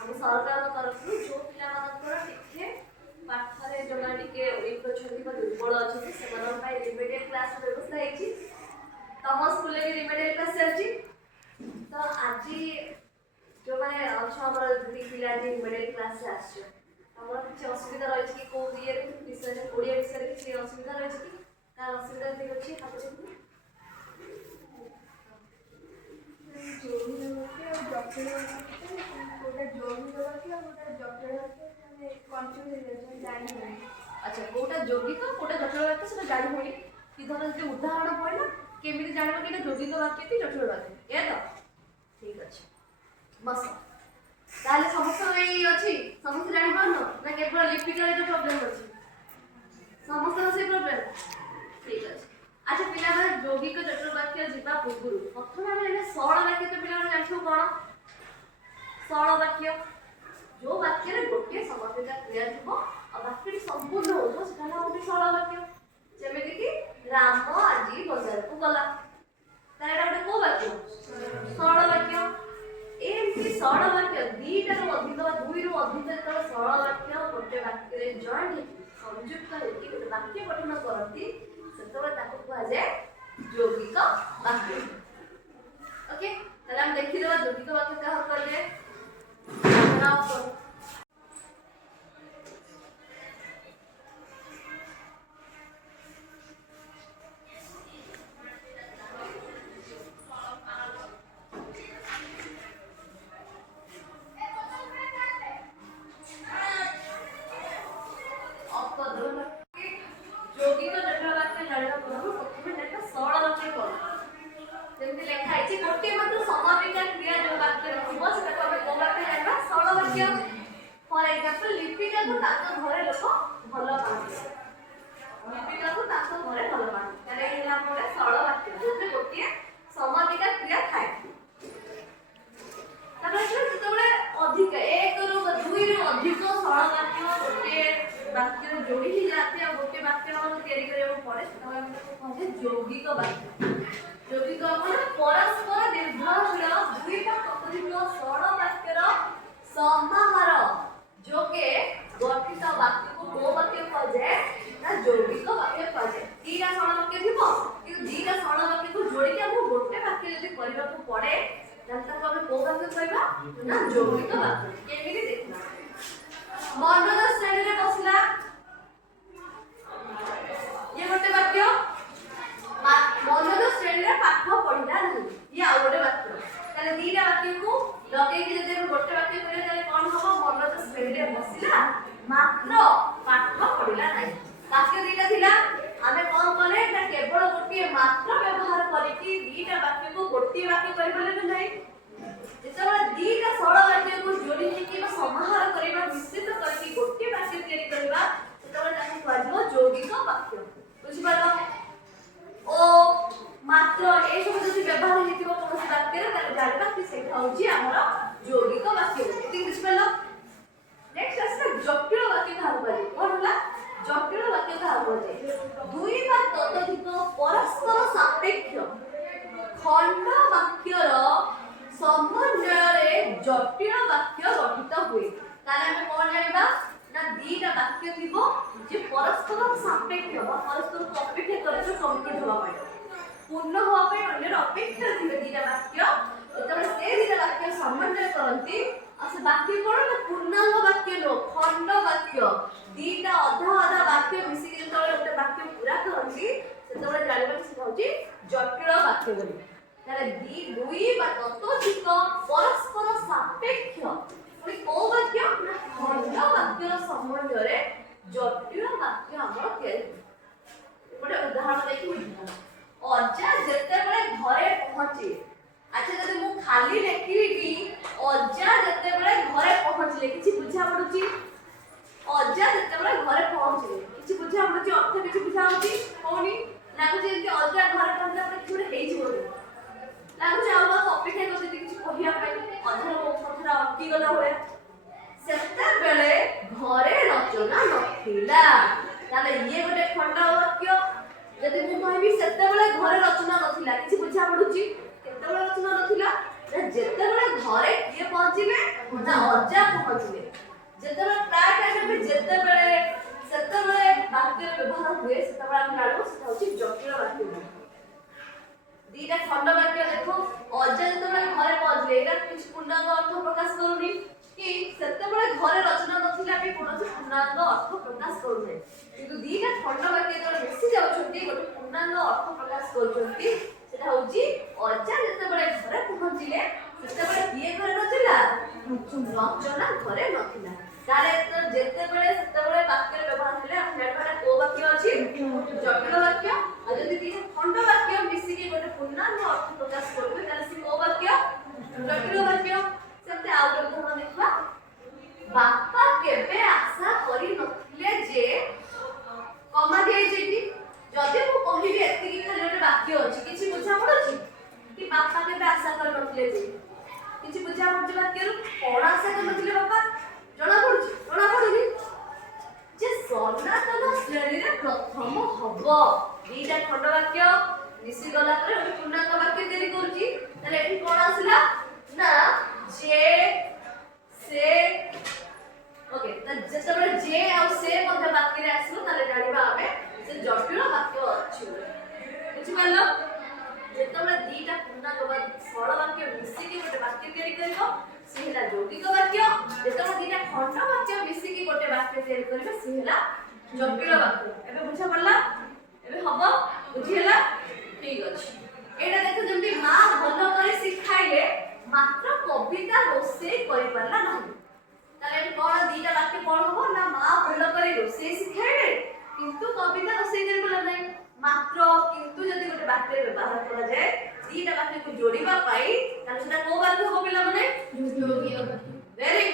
ଆମ ସରକାରଙ୍କ ତରଫରୁ ଯେଉଁ ପିଲାମାନଙ୍କର ଟିକେ ପାଠରେ ଯେଉଁମାନେ ଟିକେ ୱିକ୍ ଅଛନ୍ତି ବା ଦୁର୍ବଳ ଅଛନ୍ତି ସେମାନଙ୍କ ପାଇଁ ରିମେଡିଆଲ କ୍ଲାସର ବ୍ୟବସ୍ଥା ହେଇଛି। ତମ ସ୍କୁଲରେ ବି ରିମେଡିଆଲ କ୍ଲାସ ଚାଲିଛି। ତ ଆଜି ଯେଉଁମାନେ ଅଛ ଆମର ଦୁଇ ପିଲା ଆଜି ରିମେଡିଆଲ କ୍ଲାସରେ ଆସିଛ, ତମର କିଛି ଅସୁବିଧା ରହିଛି କି କେଉଁ ଇଏରେ ବିଷୟରେ ଓଡ଼ିଆ ବିଷୟରେ କିଛି ଅସୁବିଧା ରହିଛି କି? କାହାର ଅସୁବିଧା ଯଦି ଅଛି ହାତ ଦେଖନ୍ତୁ। अच्छा कोटा यौगिक कोटा जटिल वाक्य से जानि होई कि धर जे उदाहरण पड़ला केमिति जानिबो कि यौगिक वाक्य कि जटिल वाक्य ए तो ठीक अछि बस ताले समस्त एई अछि समस्त जानि पारनो ना केवल लिपिकल जो प्रॉब्लम अछि समस्त से प्रॉब्लम ठीक अछि। अच्छा पिला माने यौगिक जटिल वाक्य जिबा पूर्व प्रथम हम एने सरल वाक्य तो पिला माने जानथु कोन सरल वाक्य जो वाक्य रे गोटे समापिका क्रिया थिबो आ वाक्य संपूर्ण होतो सेटा होती सरल वाक्य। जेमिति कि राम आज बाजार को गला तारे गोटे को वाक्य सरल वाक्य। एमती सरल वाक्य दीटा रो अधिक दुई रो अधिक तो सरल वाक्य गोटे वाक्य रे जॉइन संयुक्त हेकि गोटे वाक्य गठन करती सेतबे ताको कुआ जाय यौगिक वाक्य। ओके ताले हम देखि देबा यौगिक वाक्य का हो करले ना यौगिक जटिल वाक्य जानिबा पूर्व प्रथमे देखा सरल वाक्य कोन जेमति लेखा है गोटे मात्र समापिका क्रिया जो वाक्य रखिबो सेटा को हम को वाक्य जानबा सरल वाक्य। फॉर एग्जांपल लिपिका को ताको घरे लोक भलो पाते लिपिका को ताको घरे भलो पाते ताले एला हमरे सरल वाक्य जोते गोटे समापिका क्रिया थाए। तबे जेतबे अधिक एक रो दुई रो अधिक सरल वाक्य गोटे वाक्य जोड़ी ही जाते हैं गोटे वाक्य हम तैयारी करबो पड़े तब हम कहते यौगिक वाक्य। यौगिक माने परस्पर निर्भरशील दुईटा प्रतिनिध सरल वाक्यर समाहार जोके गठित वाक्य को दो वाक्य कह जाए ना यौगिक वाक्य कह जाए। तीटा सरल वाक्य थिबो कि दीटा सरल वाक्य को जोड़ी के हम गोटे वाक्य यदि करबा को पड़े तब हम को वाक्य कहबा ना यौगिक वाक्य। केमिति देखना मनोज श्रेणी रे बसला ये गोटे वाक्य मनोज श्रेणी रे पाठ पढ़िला नहीं ये आ गोटे वाक्य ताले दीटा वाक्य को लगे कि जदि हम गोटे वाक्य करे ताले कोन होबो मनोज श्रेणी रे बसिला मात्र पाठ पढ़िला नहीं। वाक्य दीटा थिला हमें कोन कले ना केवल गोटे मात्र व्यवहार करी कि दीटा वाक्य को गोटे वाक्य करबले भी नहीं जेतबे दीटा सरल वाक्य को जोड़ी कि समाहार करबा निश्चित करके गोटे वाक्य तैयारी करबा सेतबे ताको कहबो यौगिक वाक्य। बुझि पालो ओ मात्र ए सब जति व्यवहार हेतिबो कोनोसी वाक्य रे ताले जानबा कि सेटा होची हमर यौगिक वाक्य। एति बुझि पालो नेक्स्ट आसे जटिल वाक्य का होबे कोन होला जटिल वाक्य का होबे दुई बा ततोधिक परस्पर सापेक्ष खंड वाक्यर समन्वय जटिल वाक्य गठित हुए। ताले हम कोन जानबा ना दीटा वाक्य थिबो जे परस्पर सापेक्ष बा परस्पर को अपेक्षा करे जो कंप्लीट होबा पाए पूर्ण होबा पाए अन्य अपेक्षा थिबे दीटा वाक्य जेतबे से दीटा वाक्य समन्वय करंती आ से वाक्य कोन ना पूर्ण वाक्य नो खंड वाक्य दीटा आधा आधा वाक्य मिसी के तळे ओटे वाक्य पूरा करंती सेतबे जानबा कि से होची जटिल वाक्य बोली। ताले दुई बा ततोधिक परस्पर सापेक्ष कोई को वाक्य ना खंड वाक्य समन्वय रे जटिल वाक्य हमर तैयारी गोटे उदाहरण देखि अज्जा जेते बेले घरे पहुंचे। अच्छा जदि मु खाली लेखिबी अज्जा जेते बेले घरे पहुंचले किछि बुझा पडुची अज्जा जेते बेले घरे पहुंचले किछि बुझा पडुची अर्थ किछि बुझा होची कोनी लागु जे अज्जा घरे पहुंचला पर थोड़े हेइ जिवो लागु जे आबा अपेक्षा करते किछि कहिया पाई अधर मो कथरा अटकी गला होया सेते बेले घरे रचना नथिला ताले ये गोटे खंड वाक्य। जदि मु कहबी सेते बेले घरे रचना नथिला किछि बुझा पडुची केते बेले रचना नथिला ଯେତେବେଳେ ଘରେ କିଏ ପହଞ୍ଚିଲେ ନା ଅଜା ପହଞ୍ଚିଲେ। ଯେତେବେଳେ ପ୍ରାୟ ଟାଇମ୍ ଯେତେବେଳେ ସେତେବେଳେ ବାକ୍ୟର ବ୍ୟବହାର ହୁଏ ସେତେବେଳେ ଆମେ ଜାଣୁ ସେଟା ହଉଛି ଜଟିଳ ବାକ୍ୟ। ଦିଟା ଖଣ୍ଡ ବାକ୍ୟ ଦେଖ, ଅଜା ଯେତେବେଳେ ଘରେ ପହଞ୍ଚିଲେ ଏଇଟା କିଛି ପୂର୍ଣ୍ଣାଙ୍ଗ ଅର୍ଥ ପ୍ରକାଶ କରୁନି କି ସେତେବେଳେ ଘରେ ରଚନା ନଥିଲା ବି କୌଣସି ପୂର୍ଣ୍ଣାଙ୍ଗ ଅର୍ଥ ପ୍ରକାଶ କରୁନାହିଁ। କିନ୍ତୁ ଦିଟା ଖଣ୍ଡ ବାକ୍ୟ ଯେତେବେଳେ ମିଶି ଯାଉଛନ୍ତି ଗୋଟେ ପୂର୍ଣ୍ଣାଙ୍ଗ ଅର୍ଥ ପ୍ରକାଶ କରୁଛନ୍ତି। ସେଟା ହଉଛି ଅଜା ଯେତେବେଳେ ଘରେ ପହଞ୍ଚିଲେ ସେତେବେଳେ କିଏ ଘରେ ନଥିଲା? ରଚନା ଘରେ ନଥିଲା। ତାହେଲେ ଯେତେବେଳେ ସେତେବେଳେ ବାକ୍ୟର ବ୍ୟବହାର ହେଲେ ଆମେ ଜାଣିବା କୋଉ ବାକ୍ୟ ଅଛି? ଜଟିଳ ବାକ୍ୟ। ଆଉ ଯଦି ଦିଟା ଖଣ୍ଡ ବାକ୍ୟ ମିଶିକି ଗୋଟେ ପୂର୍ଣ୍ଣାଙ୍ଗ ଅର୍ଥ ପ୍ରକାଶ କରିବେ ତାହେଲେ ସେ କୋଉ ବାକ୍ୟ? ଜଟିଳ ବାକ୍ୟ। ସେମିତି ଆଉ ଗୋଟେ ଉଦାହରଣ ଦେଖିବା। ବାପା କେବେ ଆଶା କରି ନଥିଲେ ଯେ କମା ଦିଆଯାଇଛି ଏଠି। ଯଦି ମୁଁ କହିବି ଏତିକି ଖାଲି ଗୋଟେ ବାକ୍ୟ ଅଛି କିଛି ବୁଝା ପଡୁଛି କି ବାପା କେବେ ଆଶା କରି ନଥିଲେ ଯେ କିଛି ବୁଝା ପଡୁଛି ବାକ୍ୟରୁ? କଣ ଆଶା କରିନଥିଲେ ବାପା? ଜଣା ପଡୁଛି? ଜଣା ପଡୁନି ଯେ ସନାତନ ଶ୍ରେଣୀରେ ପ୍ରଥମ ହବ। ଦିଟା ଖଣ୍ଡ ବାକ୍ୟ ମିଶି ଗଲା ପରେ ଗୋଟେ ପୂର୍ଣ୍ଣାଙ୍ଗ ବାକ୍ୟ ତିଆରି କରୁଛି। ତାହେଲେ ଏଠି କଣ ଆସିଲା ନା ଯେ ସେ। ଓକେ, ଯେତେବେଳେ ଯେ ଆଉ ସେ ମଧ୍ୟ ବାକ୍ୟରେ ଆସିବ ତାହେଲେ ଜାଣିବା ଆମେ ସେ ଜଟିଳ ବାକ୍ୟ ଅଛି। ବୁଝିପାରିଲ? ଯେତେବେଳେ ଦିଟା ପୂର୍ଣ୍ଣାଙ୍ଗ ବା ସରଳ ବାକ୍ୟ ମିଶିକି ଗୋଟେ ବାକ୍ୟ ତିଆରି କରିବ ସେ ହେଲା ଯୌଗିକ ବାକ୍ୟ। ଯେତେବେଳେ ଦିଟା ଖଣ୍ଡ ବାକ୍ୟ ମିଶିକି ଗୋଟେ ବାକ୍ୟ ତିଆରି କରିବେ ସେ ହେଲା ଜଟିଳ ବାକ୍ୟ। ଏବେ ବୁଝା ପଡିଲା? ଏବେ ହବ? ବୁଝି ହେଲା? ଠିକ ଅଛି। ଏଇଟା ଦେଖ, ଯେମିତି ମା ଭଲ କରି ଶିଖାଇଲେ ମାତ୍ର କବିତା ରୋଷେଇ କରିପାରିଲା ନାହିଁ। ତାହେଲେ ଏଠି କଣ ଦିଟା ବାକ୍ୟ କଣ ହବ ନା ମା ଭଲ କରି ରୋଷେଇ ଶିଖାଇଲେ କିନ୍ତୁ କବିତା ରୋଷେଇ କରିପାରିଲା ନାହିଁ। ମାତ୍ର କିନ୍ତୁ ଯଦି ଗୋଟେ ବାକ୍ୟରେ ବ୍ୟବହାର କରାଯାଏ ଦିଟା ବାକ୍ୟକୁ ଯୋଡ଼ିବା ପାଇଁ ତାହେଲେ ସେଟା କୋଉ ବାକ୍ୟ ହବ ପିଲାମାନେ? ଯୌଗିକ ବାକ୍ୟ। ଭେରି